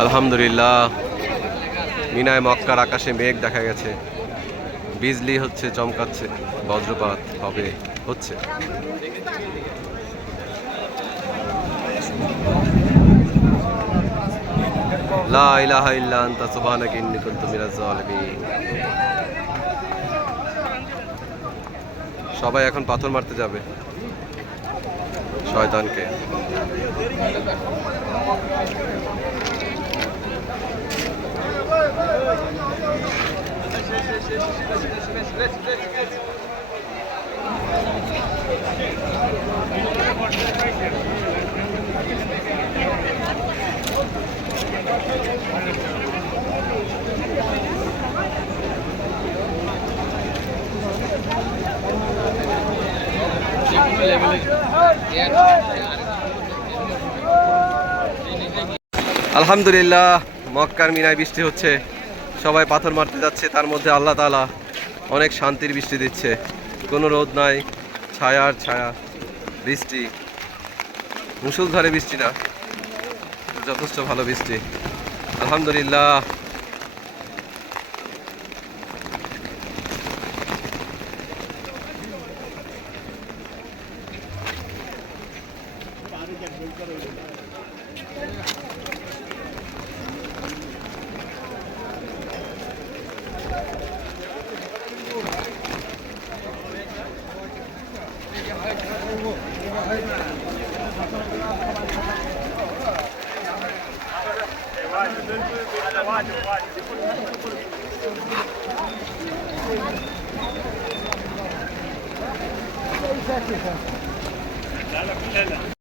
আলহামদুলিল্লাহ, মিনায় মক্কার আকাশে মেঘ দেখা গেছে, বিজলি হচ্ছে, চমকাচ্ছে, বজ্রপাত হবে, হচ্ছে। লা ইলাহা ইল্লা আনতা সুবহানাকা ইন্নী কুনতু মিনাজ জালিমিন। সবাই এখন পাথর মারতে যাবে শয়তানকে। আলহামদুলিল্লাহ, মক্কার মিনায় বৃষ্টি হচ্ছে, সবাই পাথর মারতে যাচ্ছে। তার মধ্যে আল্লাহ তাআলা অনেক শান্তির বৃষ্টি দিচ্ছে, কোনো রোদ নাই, ছায়ার ছায়া বৃষ্টি, মুষলধারে বৃষ্টি না, যথেষ্ট ভালো বৃষ্টি। আলহামদুলিল্লাহ। لا لا